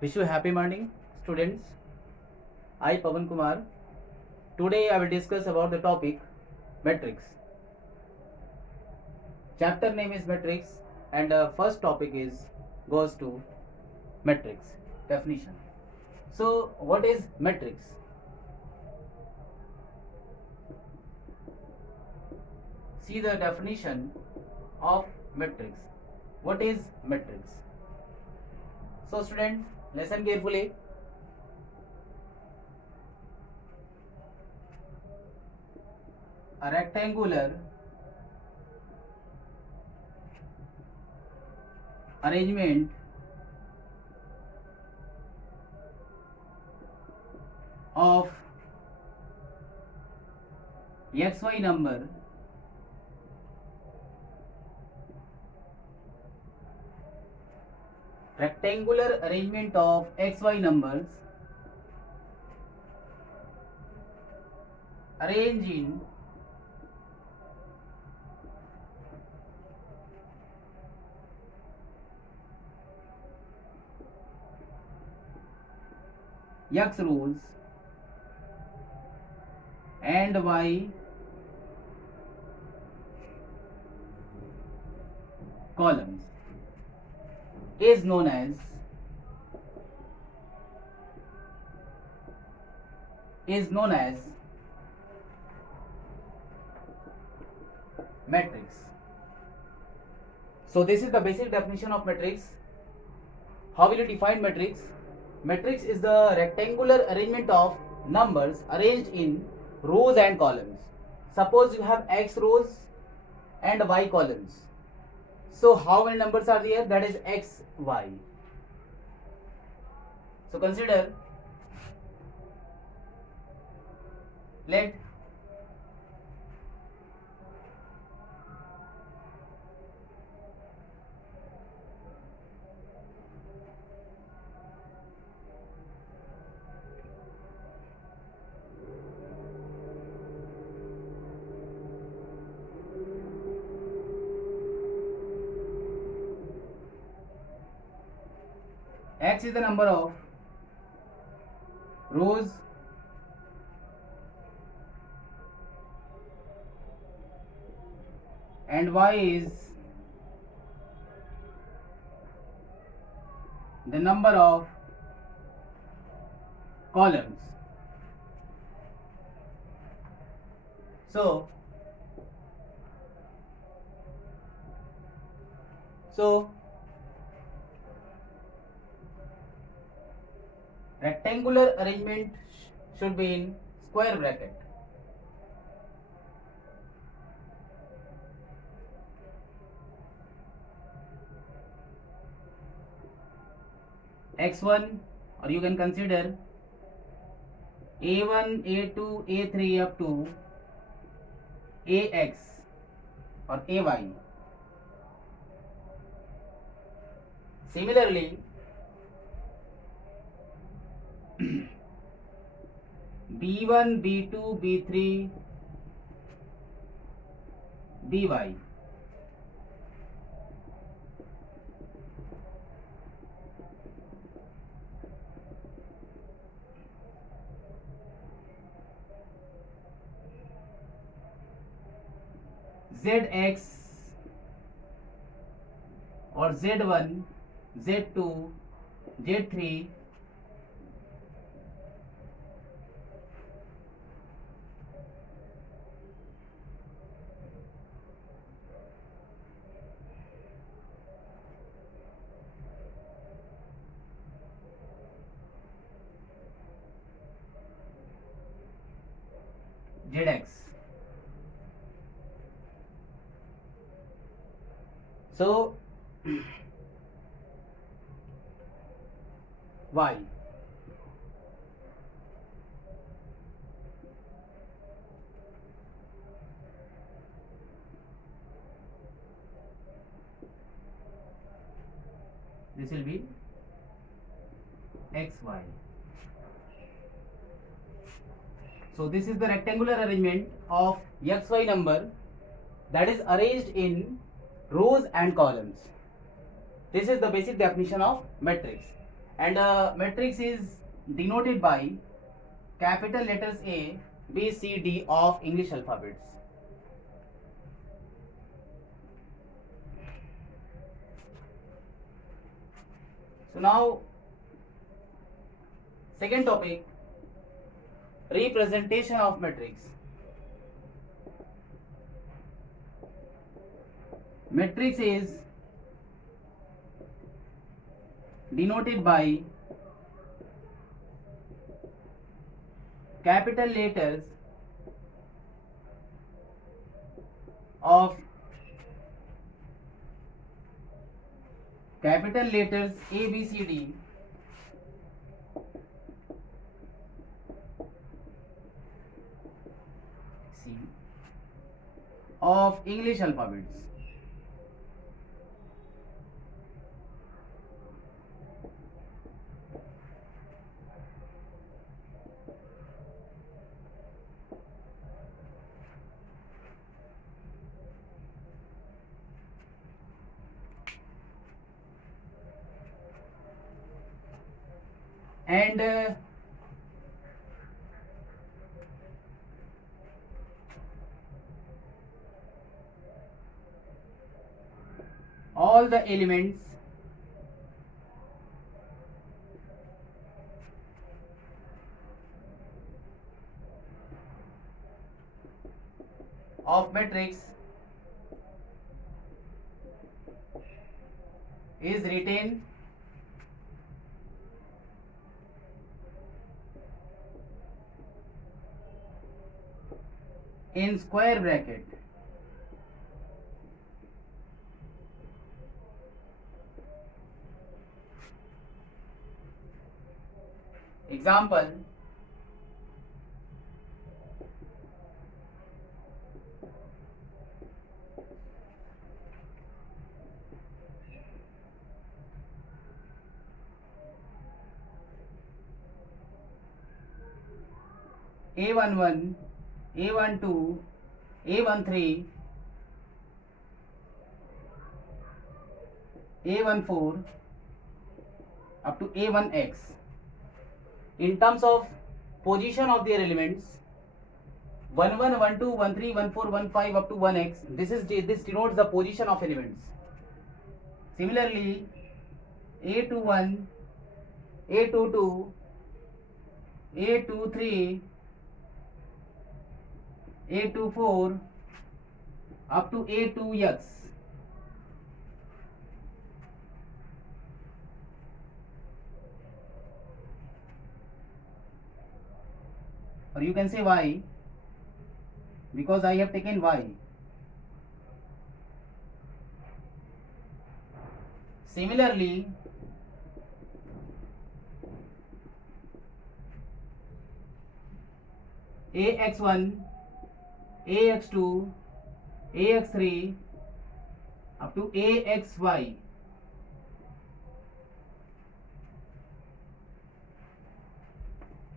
Wish you happy morning, students. I Pavan Kumar. Today I will discuss about the topic matrix. Chapter name is matrix, and first topic is goes to matrix definition. So, what is matrix? See the definition of matrix. What is matrix? So, student, listen carefully. A rectangular arrangement of xy number rectangular arrangement of xy numbers arranged in x rows and y columns is known as matrix. So this is the basic definition of matrix. How will you define matrix? Matrix is the rectangular arrangement of numbers arranged in rows and columns. Suppose you have x rows and y columns. So how many numbers are there? That is x, y. So consider, let x is the number of rows and y is the number of columns. So rectangular arrangement should be in square bracket. x1, or you can consider a1, a2, a3 up to ax or ay. Similarly, b1, b2, b3, by. zx or z1, z2, z3, zx. So y. This will be xy. So this is the rectangular arrangement of xy number that is arranged in rows and columns. This is the basic definition of matrix. and matrix is denoted by capital letters A, B, C, D of English alphabets. So now, second topic, representation of matrix. Matrix is denoted by capital letters of capital letters A, B, C, D of English alphabets. And all the elements of matrix is written in square bracket. Example, A11, A12, A13, A14 up to A1x. In terms of position of their elements, 11, 12, 13, 14, 15 up to 1x, this denotes the position of elements. Similarly, A21, A22, A23, A24 up to A2x. Or you can say y, because I have taken y. Similarly, AX1, AX2, AX3 up to AXY.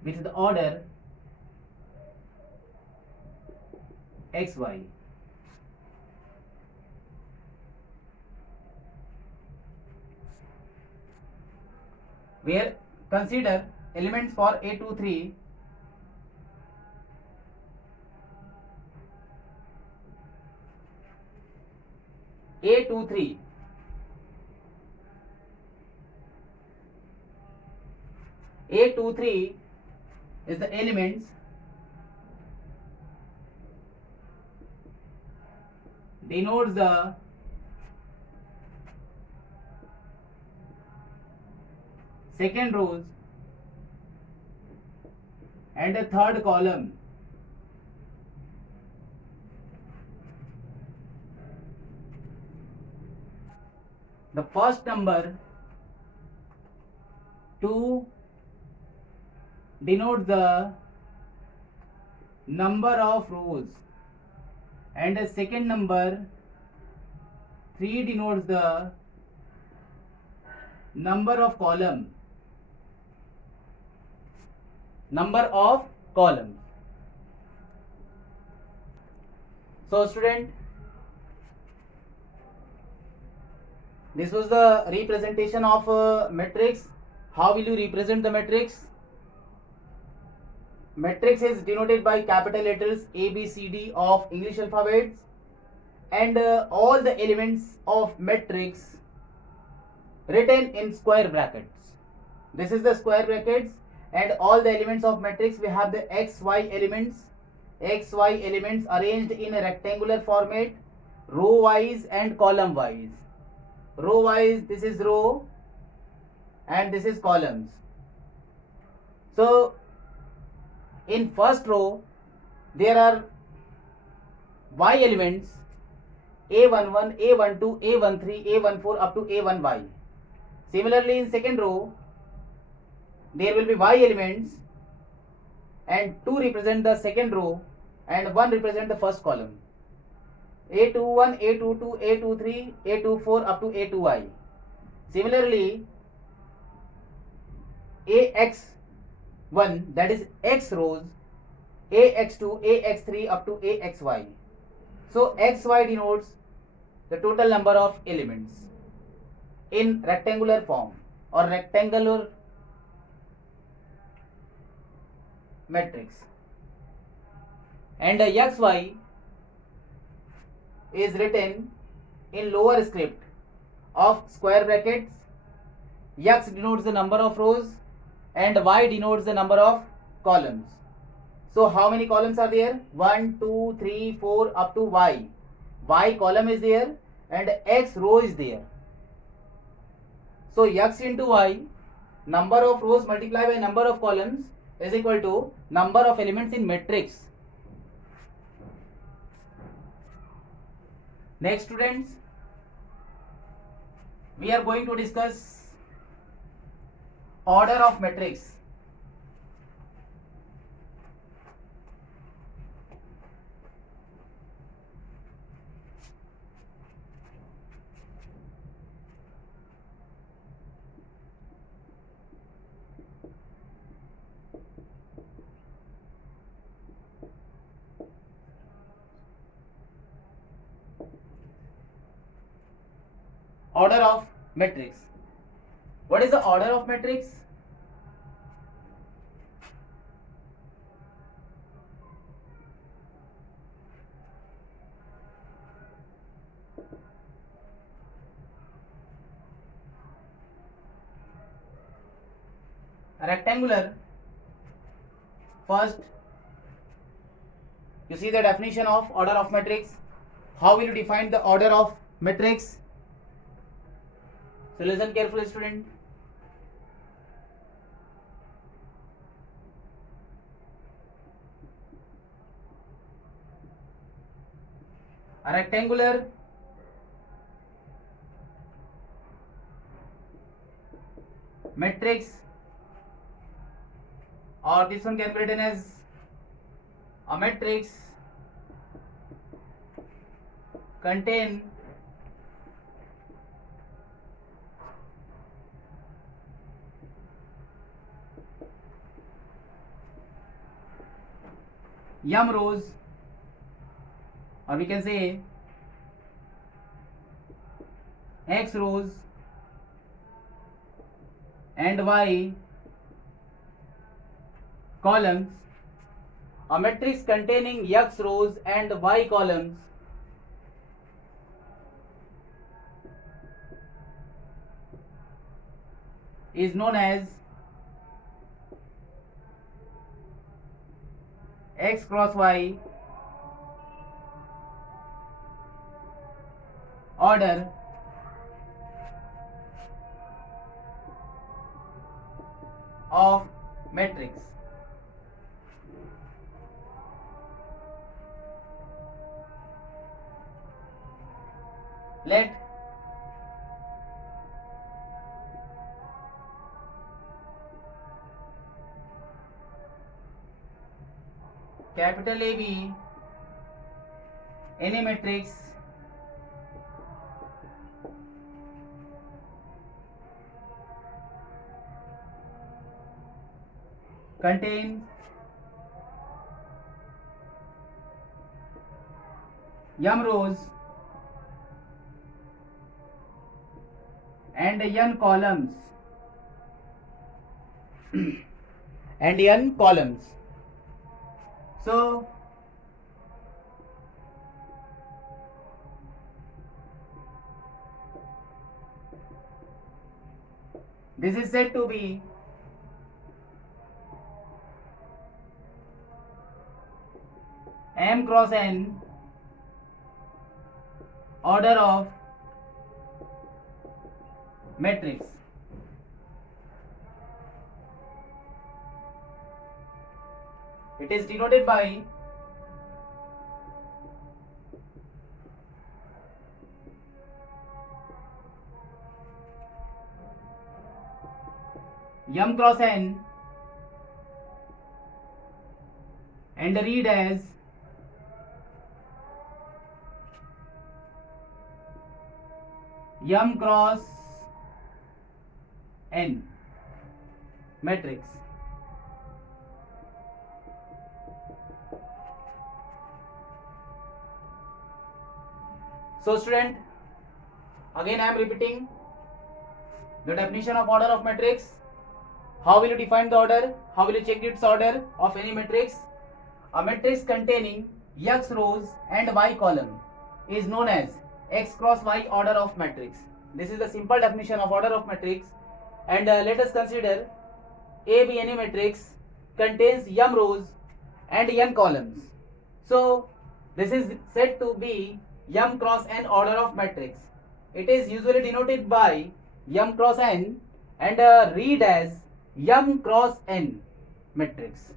With the order XY. Where consider elements for A23, A23, A23 is the elements denotes the second rows and the third column. The first number 2 denotes the number of rows, and the second number 3 denotes the number of columns. So student, this was the representation of matrix, How will you represent the matrix? Matrix is denoted by capital letters A, B, C, D of English alphabets, and all the elements of matrix written in square brackets. This is the square brackets, and all the elements of matrix, we have the XY elements arranged in a rectangular format, row wise and column wise. Row wise, this is row and this is columns. So in first row there are Y elements A11, A12, A13, A14 up to A1Y. Similarly, in second row there will be Y elements, and 2 represent the second row and 1 represent the first column. A21, A22, A23, A24 up to A2Y. Similarly, AX1, that is X rows, AX2, AX3 up to AXY. So XY denotes the total number of elements in rectangular form or rectangular matrix, and XY is written in lower script of square brackets. X denotes the number of rows and Y denotes the number of columns. So how many columns are there? 1, 2, 3, 4 up to Y. Y column is there and X row is there. So X into Y, number of rows multiplied by number of columns, is equal to number of elements in matrix. Next, students, we are going to discuss order of matrix. Order of matrix. What is the order of matrix? Rectangular. First, you see the definition of order of matrix. How will you define the order of matrix? So listen carefully, student. A rectangular matrix, or this one can be written as a matrix, contain m rows, or we can say x rows and y columns. A matrix containing x rows and y columns is known as x cross y order of matrix. Let capital A be any matrix contain m rows and n columns and n columns. So this is said to be M cross n order of matrix. It is denoted by M cross n and read as M cross n matrix. So student, again I am repeating the definition of order of matrix. How will you define the order? How will you check its order of any matrix? A matrix containing x rows and y column is known as x cross y order of matrix. This is the simple definition of order of matrix. And let us consider A be any matrix contains m rows and n columns. So this is said to be m cross n order of matrix. It is usually denoted by m cross n and read as m cross n matrix.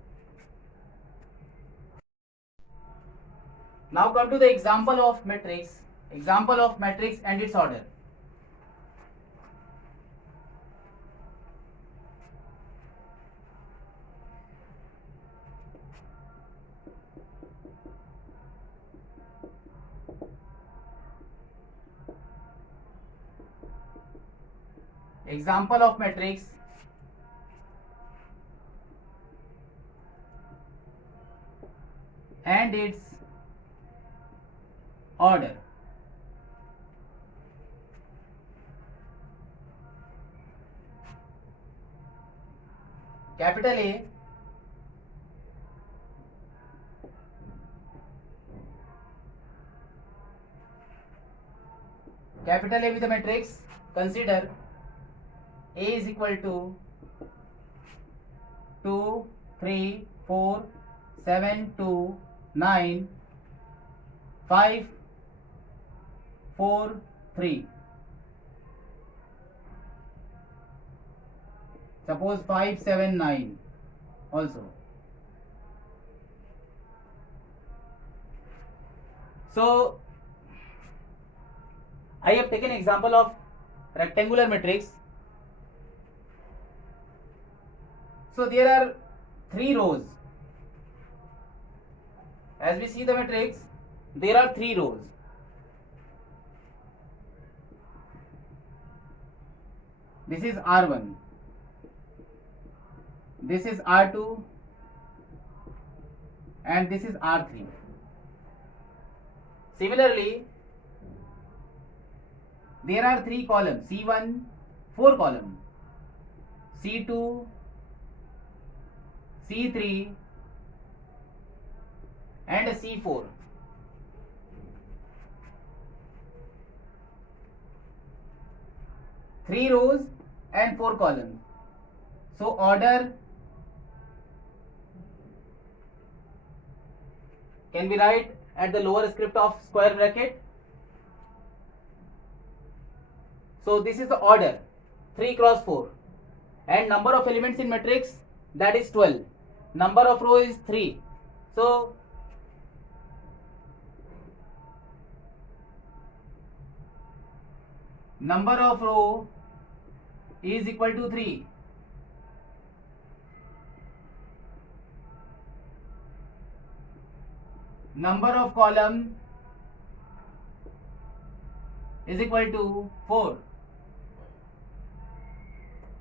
Now come to the example of matrix and its order. Example of matrix and its order. Capital A, capital A with the matrix, consider A is equal to 2, 3, 4, 7, 2, 9, 5, 4, 3. Suppose 5, 7, 9 also. So I have taken example of rectangular matrix. So there are 3 rows. As we see the matrix, there are 3 rows. This is R1, this is R2, and this is R3. Similarly, there are 3 columns, C1, 4 column, C2, C3 and C4. Three rows and 4 columns. So order can be write at the lower script of square bracket. So this is the order 3 cross 4 and number of elements in matrix, that is 12. Number of rows is 3. So number of row is equal to 3. Number of column is equal to 4.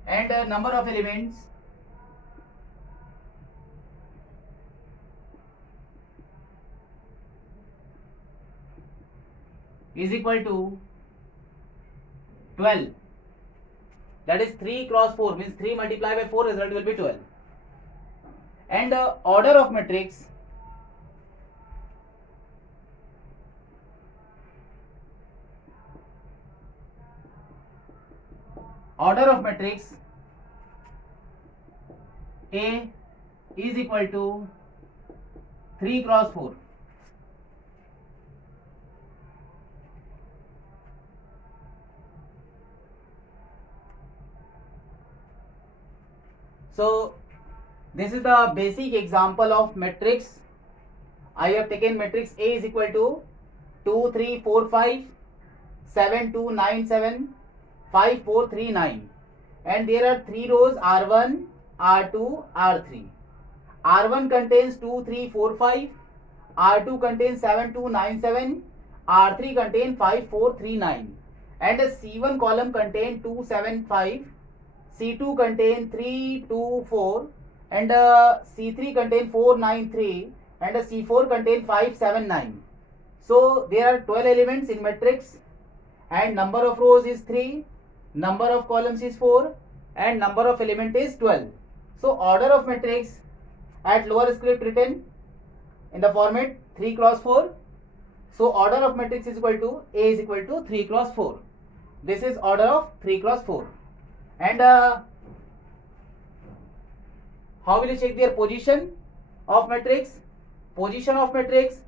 And number of elements is equal to 12. that is 3 cross 4 means 3 multiplied by 4, result will be 12. And order of matrix A is equal to 3 cross 4. So this is the basic example of matrix. I have taken matrix A is equal to 2 3 4 5 7 2 9 7 5 4 3 9, and there are 3 rows R1 R2 R3. R1 contains 2 3 4 5, R2 contains 7 2 9 7, R3 contains 5 4 3 9, and the C1 column contains 2 7 5, C2 contains 3 2 4, and C3 contains 4 9 3, and C4 contains 5 7 9. So there are 12 elements in matrix, and number of rows is 3, number of columns is 4, and number of element is 12. So order of matrix at lower script written in the format 3 cross 4. So order of matrix is equal to A is equal to 3 cross 4. This is order of 3 cross 4. And how will you check their position of matrix? Position of matrix,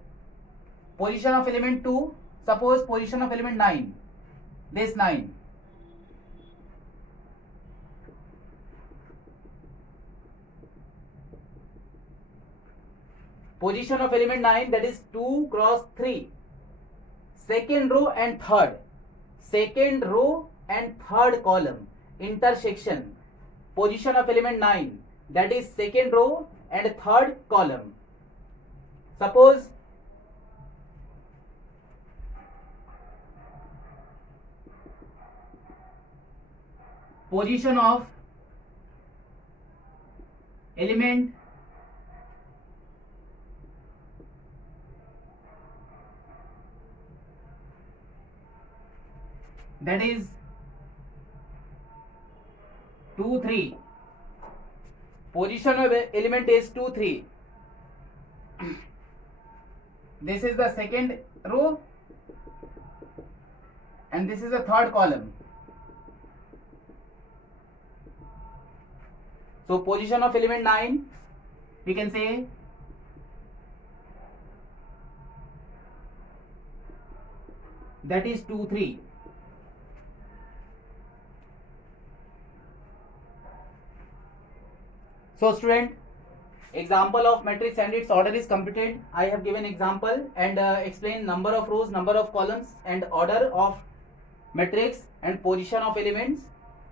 position of element 2, suppose position of element 9, this 9. Position of element 9, that is 2 cross 3. Second row and third. Second row and third column. Intersection. Position of element 9, that is second row and third column. Suppose position of element that is 2 3. Position of element is 2 3. This is the second row and this is the third column. So position of element 9, we can say that is 2 3. So student, example of matrix and its order is completed. I have given example and explained number of rows, number of columns and order of matrix and position of elements.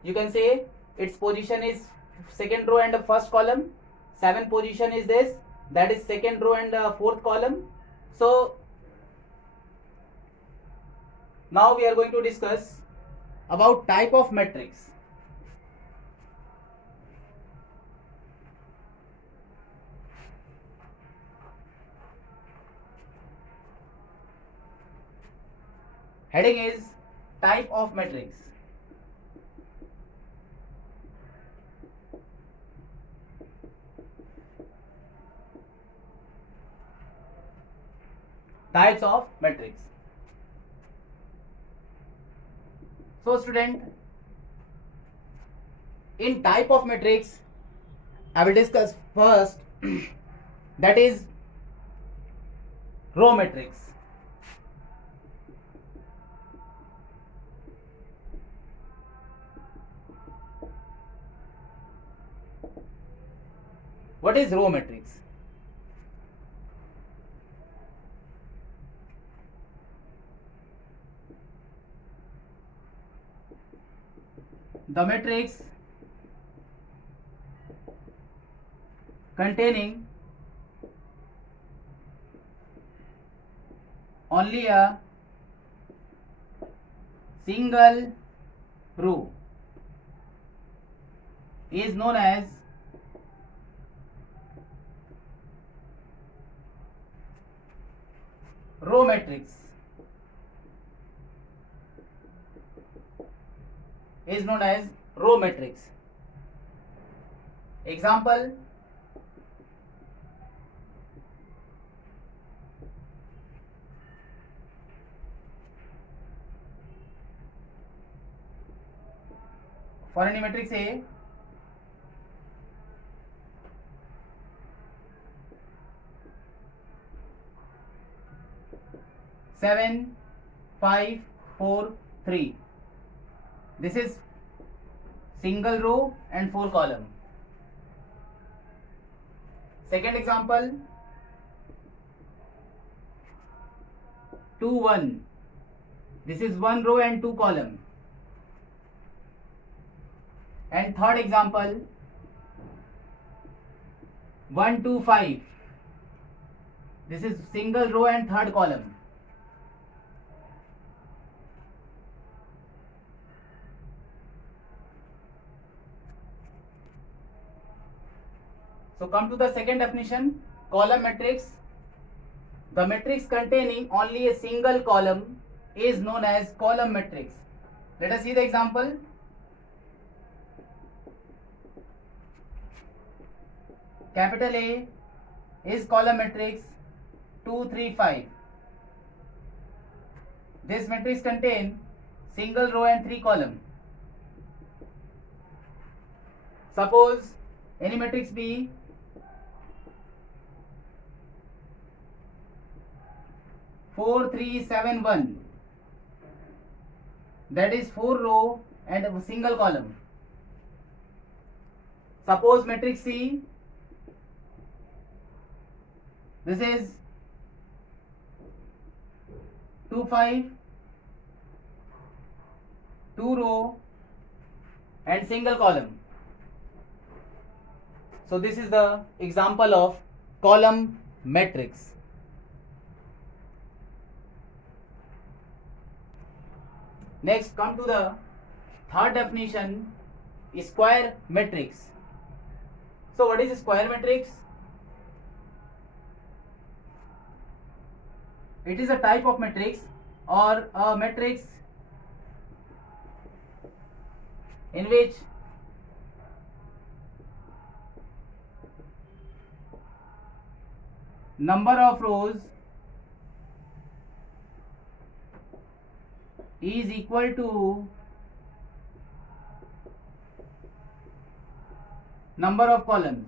You can say its position is second row and first column. 7 position is this, that is second row and fourth column. So now we are going to discuss about type of matrix. Heading is type of matrix. Types of matrix. So student, in type of matrix I will discuss first that is row matrix. What is row matrix? The matrix containing only a single row is known as row matrix. Is known as row matrix. Example, for any matrix A, seven, 5, 4, 3. This is single row and 4 column. Second example, 2, 1. This is 1 row and 2 column. And third example, 1, 2, 5. This is single row and third column. So come to the second definition, column matrix. The matrix containing only a single column is known as column matrix. Let us see the example. Capital A is column matrix 2, 3, 5. This matrix contains single row and 3 column. Suppose any matrix B, four, 3, 7, 1, that is 4 row and a single column. Suppose matrix C, this is 2, 5, 2 row and single column. So this is the example of column matrix. Next, come to the third definition, square matrix. So what is a square matrix? It is a type of matrix or a matrix in which number of rows is equal to number of columns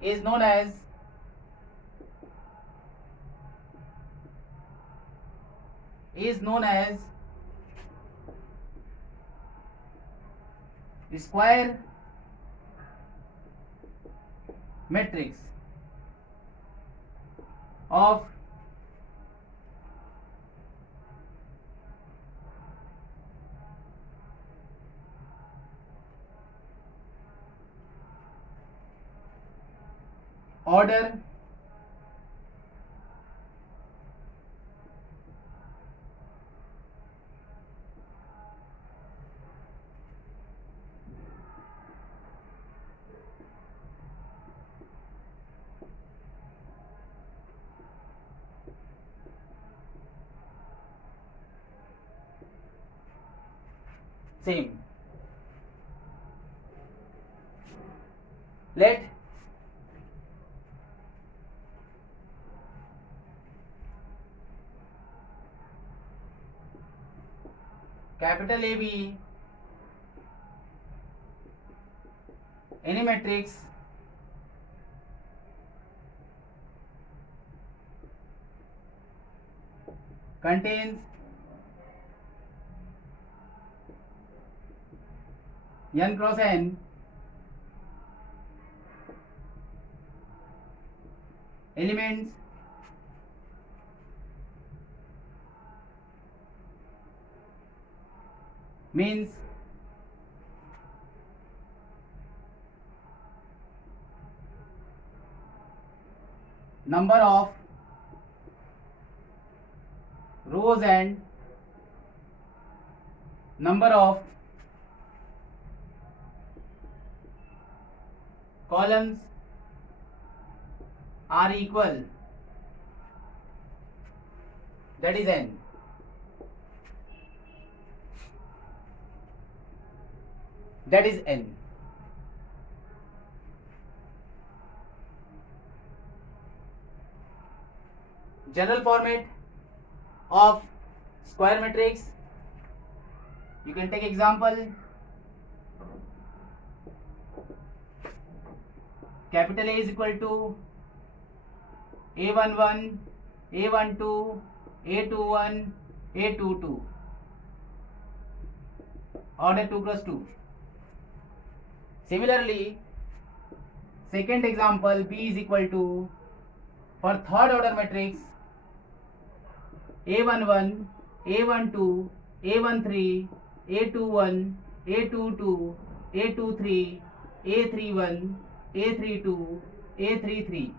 is known as square matrix of order same. Let capital A be any matrix contains n cross n elements means number of rows and number of columns are equal, that is n. that is n. General format of square matrix, you can take example capital A is equal to A11, A12, A21, A22, order 2 cross 2. Similarly, second example B is equal to, for third order matrix, A11, A12, A13, A21, A22, A23, A31, A32, A33,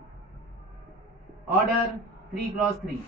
order 3 cross 3.